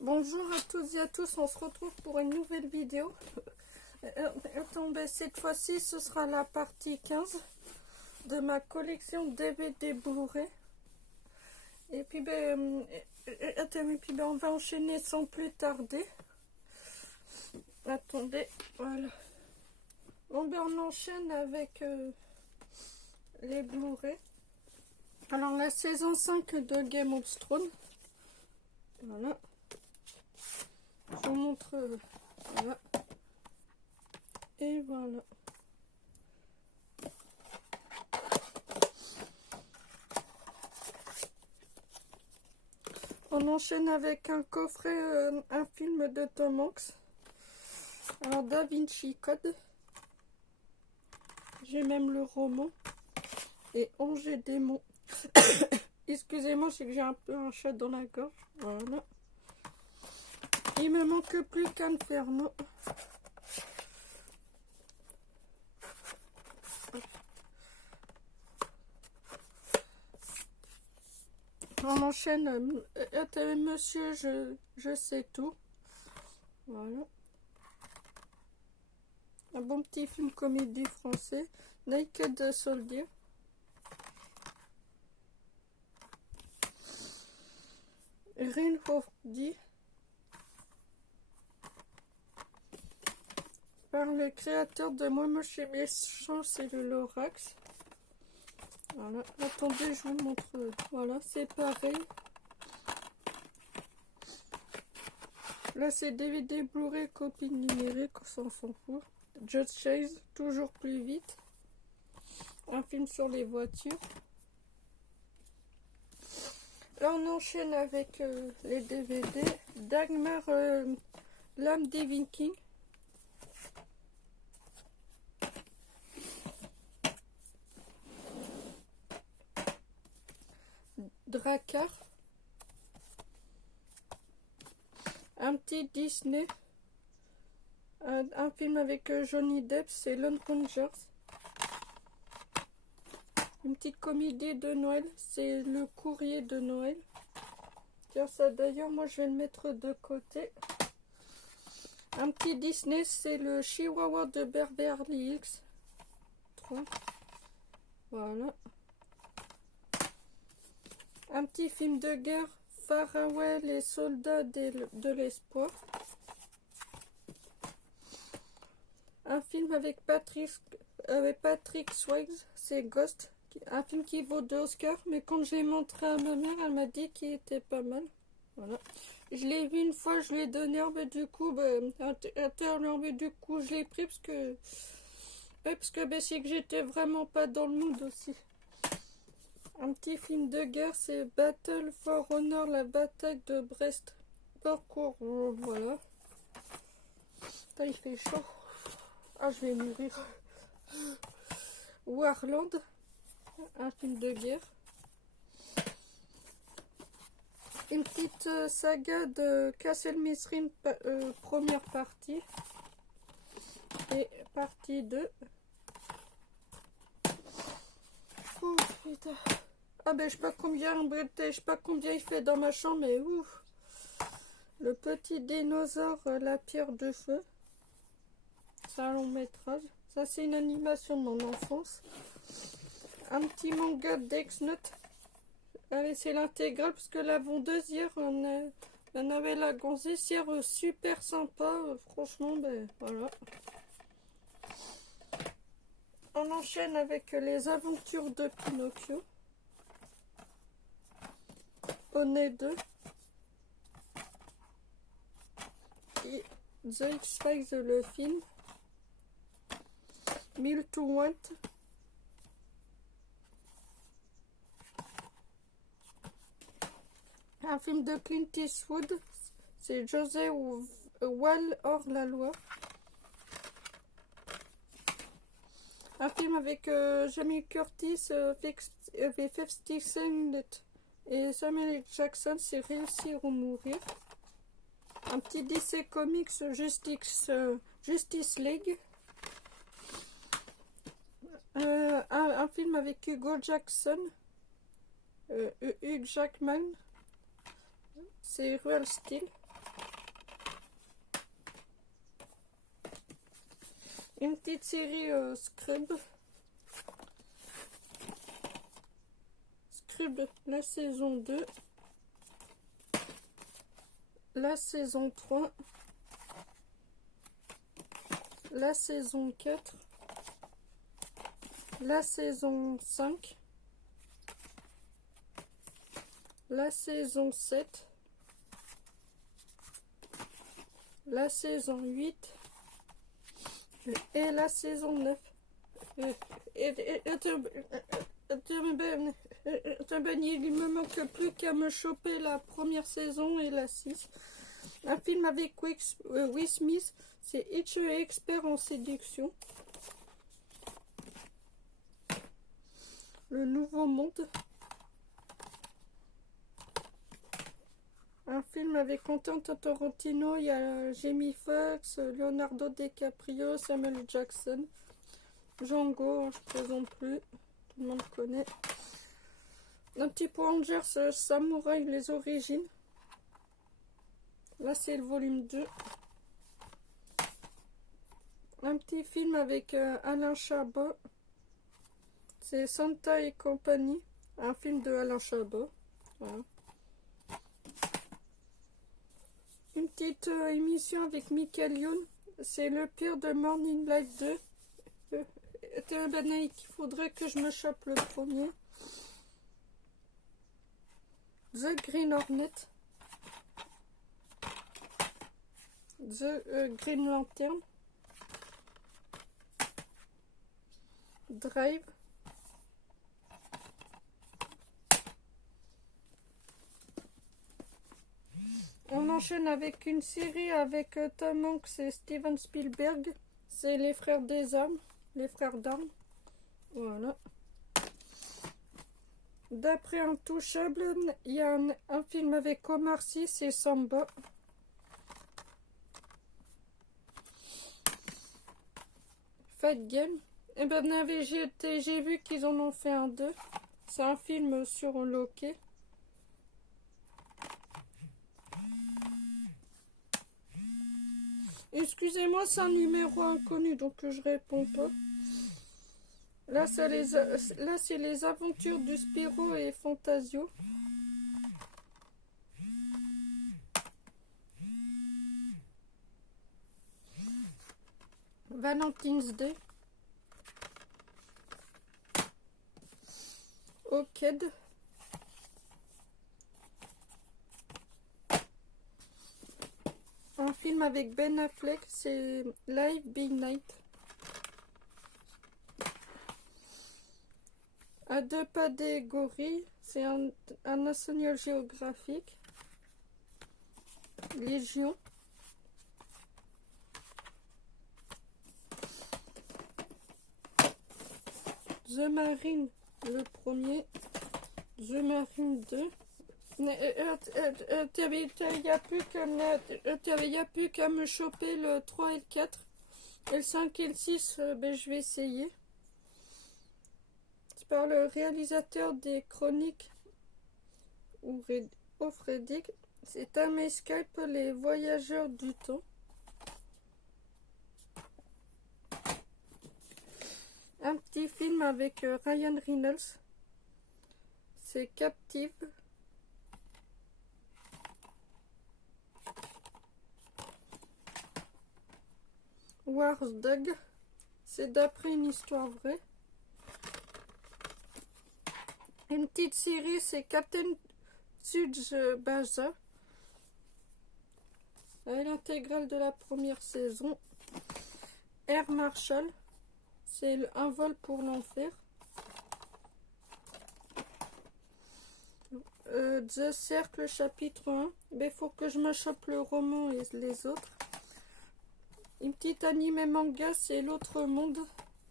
Bonjour à toutes et à tous, on se retrouve pour une nouvelle vidéo. Cette fois-ci, ce sera la partie 15 de ma collection DVD Blu-ray. Et puis, on va enchaîner sans plus tarder. Attendez, voilà. Bon, on enchaîne avec les Blu-ray. Alors, la saison 5 de Game of Thrones. Voilà. Je vous montre, voilà. Et voilà. On enchaîne avec un coffret, un film de Tom Hanks. Alors, Da Vinci Code. J'ai même le roman. Et Ange et Démon. Excusez-moi, c'est que j'ai un peu un chat dans la gorge. Voilà. Il me manque plus qu'Inferno. On enchaîne. Monsieur, je sais tout. Voilà. Un bon petit film comédie français. Naked Soldier. Reinfordy. Par le créateur de Moi Moche et Méchant, c'est le Lorax. Voilà. Attendez, je vous montre. Voilà, c'est pareil. Là, c'est DVD, Blu-ray, copie numérique, on s'en fout. Just Chase, toujours plus vite. Un film sur les voitures. Là, on enchaîne avec les DVD. Dagmar, l'âme des Vikings. Drakkar. Un petit Disney. Un film avec Johnny Depp, c'est Lone Rangers. Une petite comédie de Noël, c'est Le Courrier de Noël. Tiens, ça d'ailleurs, moi je vais le mettre de côté. Un petit Disney, c'est le Chihuahua de Beverly Hills 3. Voilà. Un petit film de guerre, Faraway, les soldats de l'espoir. Un film avec Patrick Swayze, c'est Ghost. Un film qui vaut 2 Oscars, mais quand je l'ai montré à ma mère, elle m'a dit qu'il était pas mal. Voilà. Je l'ai vu une fois, je lui ai donné, mais du coup, je l'ai pris parce que c'est que j'étais vraiment pas dans le mood aussi. Un petit film de guerre, c'est Battle for Honor, la bataille de Brest. Parcours, voilà. Putain, il fait chaud. Ah, je vais mourir. Warland, un film de guerre. Une petite saga de Castle Misrin, première partie. Et partie 2. Oh putain. Ah ben je sais pas combien il fait dans ma chambre, mais ouf. Le petit dinosaure, la pierre de feu. C'est un long métrage. Ça c'est une animation de mon enfance. Un petit manga Dex Note. Allez, c'est l'intégrale parce que la vendeuse hier, on avait la gonzessière super sympa. Franchement, ben voilà. On enchaîne avec les aventures de Pinocchio. Poney 2. Et The X-Files, le film. 1000 to Want. Un film de Clint Eastwood. C'est José ou Wall hors la loi. Un film avec Jamie Curtis, 50 Cent et Samuel L. Jackson, c'est Réussir ou Mourir. Un petit DC Comics, Justice League. Un film avec Hugo Jackson, Hugh Jackman, c'est Real Steel. Une petite série Scrub. Scrub, la saison 2. La saison 3. La saison 4. La saison 5. La saison 7. La saison 8. Et la saison 9. Il me manque plus qu'à me choper la première saison et la 6. Un film avec Will Smith, c'est Hitcher expert en séduction. Le Nouveau Monde. Un film avec Quentin Tarantino, il y a Jamie Foxx, Leonardo DiCaprio, Samuel Jackson, Django, je ne présente plus, tout le monde connaît. Un petit Power Rangers Samouraï, les origines. Là c'est le volume 2. Un petit film avec Alain Chabat. C'est Santa et compagnie. Un film de Alain Chabat. Voilà. Une petite émission avec Michael Youn. C'est le pire de Morning Live 2. Il faudrait que je me chope le premier. The Green Hornet. The Green Lantern. Drive. On enchaîne avec une série avec Tom Hanks et Steven Spielberg. C'est les frères des armes, les frères d'armes. Voilà. D'après Intouchable, il y a un film avec Omar Sy, c'est Samba. Fight Game. Et ben j'ai vu qu'ils en ont fait un 2. C'est un film sur Loki. Excusez-moi, c'est un numéro inconnu, donc je réponds pas. Là, c'est les aventures du Spirou et Fantasio. Valentine's Day. Oked. Un film avec Ben Affleck, c'est Live Big Night. À 2 pas des gorilles, c'est un National Geographic. Légion. The Marine, le premier. The Marine 2. Il n'y a plus qu'à me choper le 3 et le 4. Et le 5 et le 6, je vais essayer. C'est par le réalisateur des Chroniques Offredic. C'est Time Escape, les voyageurs du temps. Un petit film avec Ryan Reynolds. C'est Captive. Wars Dog, c'est d'après une histoire vraie. Une petite série, c'est Captain Tsubasa. L'intégrale de la première saison. Air Marshal, c'est un vol pour l'enfer. The Cercle, chapitre 1. Mais il faut que je me chope le roman et les autres. Une petite anime manga, c'est L'autre monde,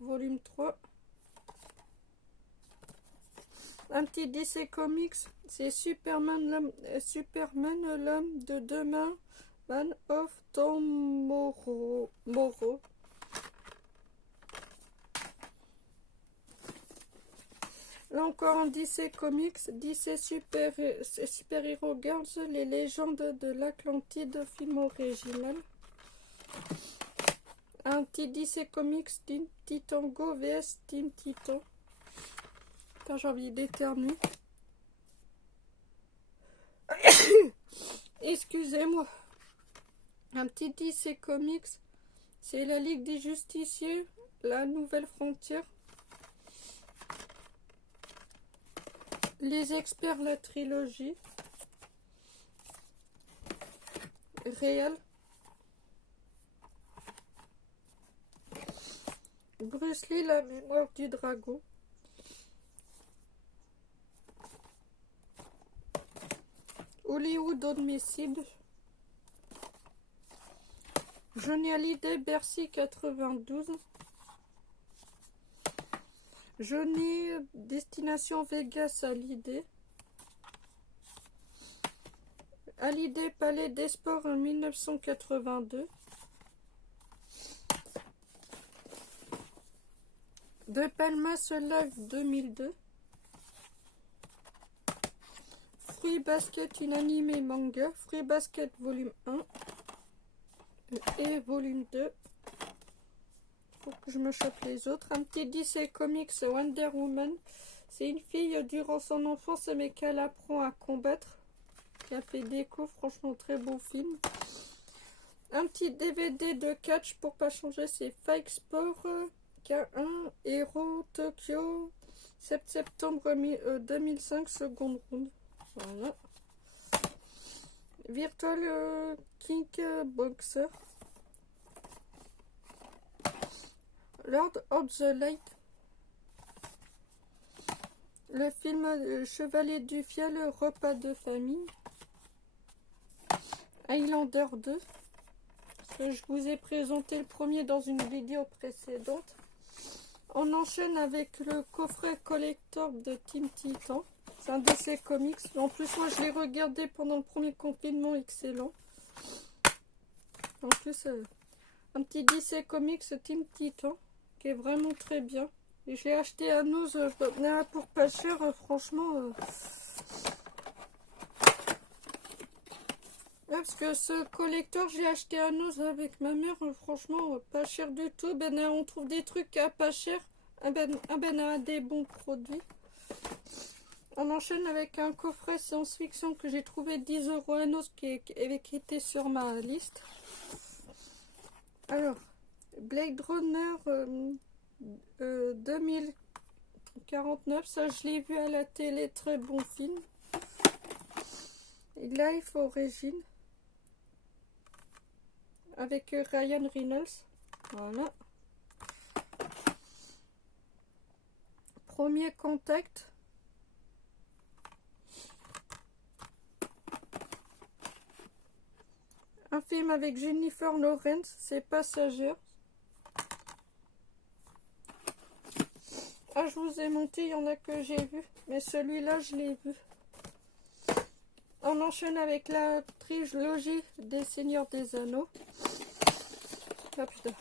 volume 3. Un petit DC Comics, c'est Superman, l'homme de demain, Man of Tomorrow. Là encore un DC Comics, DC Super Hero Girls, les légendes de l'Atlantide, film original. un petit DC Comics Team Titan Go vs Team Titan. Putain, j'ai envie d'éternuer. Excusez-moi. Un petit DC Comics, c'est la Ligue des Justiciers, la Nouvelle Frontière. Les Experts, la trilogie. Réel. Bruce Lee, la mémoire du dragon. Hollywood admissible. Johnny Hallyday, Bercy 92. Johnny, Destination Vegas Hallyday. Hallyday, Palais des Sports en 1982. De Palmas Live 2002. Fruit Basket, une animé manga. Fruit Basket volume 1 et volume 2. Faut que je me chope les autres. Un petit DC Comics Wonder Woman. C'est une fille durant son enfance mais qu'elle apprend à combattre. Qui a fait déco, franchement très beau film. Un petit DVD de catch pour pas changer, c'est Fight Sport K1 Hero Tokyo 7 septembre 2005 seconde round. Voilà. Virtual King Boxer. Lord of the Light. Le film Chevalier du Fiel, repas de famille. Highlander 2. Je vous ai présenté le premier dans une vidéo précédente. On enchaîne avec le coffret collector de Team Titan. C'est un DC Comics. En plus, moi, je l'ai regardé pendant le premier confinement. Excellent. En plus, un petit DC Comics Team Titan qui est vraiment très bien. Et je l'ai acheté à nous pour pas cher. Franchement... parce que ce collector, j'ai acheté à nous avec ma mère, franchement, pas cher du tout. Ben, on trouve des trucs à pas cher. À des bons produits. On enchaîne avec un coffret science-fiction que j'ai trouvé 10 € à nous, qui était sur ma liste. Alors, Blade Runner 2049, ça je l'ai vu à la télé, très bon film. Life Origin. Avec Ryan Reynolds. Voilà. Premier contact. Un film avec Jennifer Lawrence, c'est Passagers. Ah, je vous ai monté, il y en a que j'ai vu, mais celui-là, je l'ai vu. On enchaîne avec la trilogie des Seigneurs des Anneaux. Ah putain.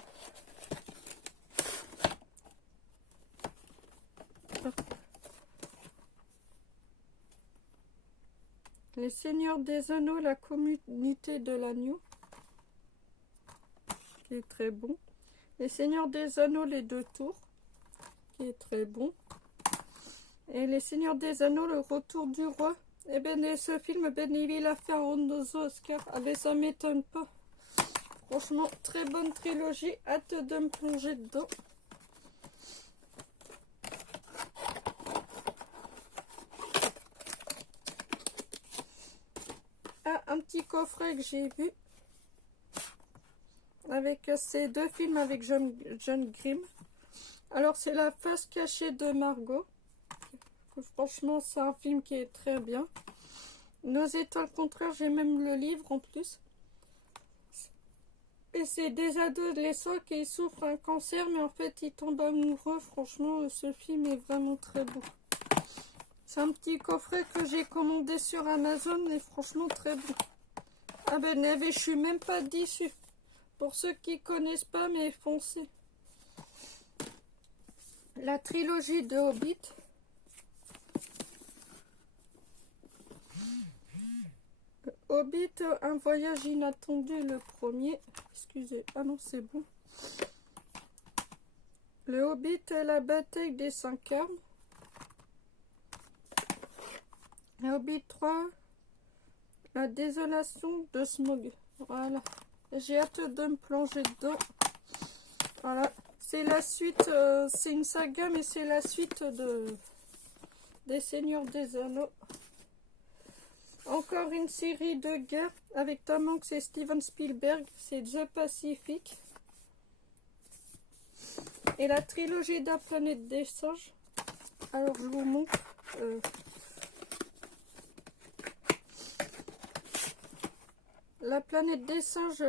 Les Seigneurs des Anneaux, la communauté de l'agneau, qui est très bon. Les Seigneurs des Anneaux, les deux tours, qui est très bon. Et les Seigneurs des Anneaux, le retour du roi. Et ben, ce film, ben, il a fait un rond aux Oscars. Ah ben, ça m'étonne pas. Franchement, très bonne trilogie. Hâte de me plonger dedans. Ah, un petit coffret que j'ai vu. Avec ces deux films avec John Grimm. Alors, c'est La face cachée de Margot. Franchement, c'est un film qui est très bien. Nos étoiles contraires, j'ai même le livre en plus. Et c'est des adolescents qui souffrent un cancer, mais en fait, ils tombent amoureux. Franchement, ce film est vraiment très beau. C'est un petit coffret que j'ai commandé sur Amazon et franchement très beau. Ah ben, je suis même pas déçue. Pour ceux qui connaissent pas, mais foncez. La trilogie de Hobbit. Hobbit, un voyage inattendu, le premier. Excusez, ah non, c'est bon. Le Hobbit et la bataille des 5 armes. Le Hobbit 3, la désolation de Smaug. Voilà. J'ai hâte de me plonger dedans. Voilà. C'est la suite, c'est une saga, mais c'est la suite des Seigneurs des Anneaux. Encore une série de guerre avec Tom Hanks et Steven Spielberg. C'est The Pacific. Et la trilogie de la planète des singes. Alors je vous montre. La planète des singes,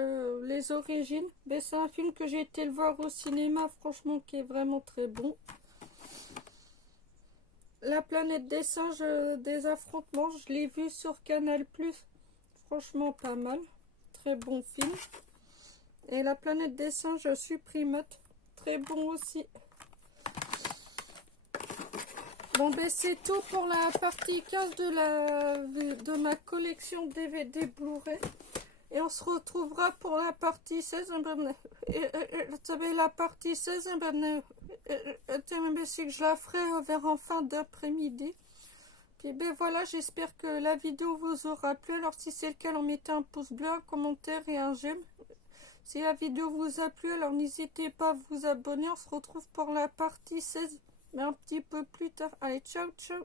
les origines. C'est un film que j'ai été le voir au cinéma, franchement, qui est vraiment très bon. La planète des singes, des affrontements, je l'ai vu sur Canal+. Franchement, pas mal. Très bon film. Et la planète des singes, Supprimates. Très bon aussi. Bon, ben c'est tout pour la partie 15 de ma collection DVD Blu-ray. Et on se retrouvera pour la partie 16. La partie 16, c'est que je la ferai vers en fin d'après-midi. Puis ben voilà, j'espère que la vidéo vous aura plu. Alors si c'est le cas, alors mettez un pouce bleu, un commentaire et un j'aime. Si la vidéo vous a plu, alors n'hésitez pas à vous abonner. On se retrouve pour la partie 16, mais un petit peu plus tard. Allez, ciao, ciao!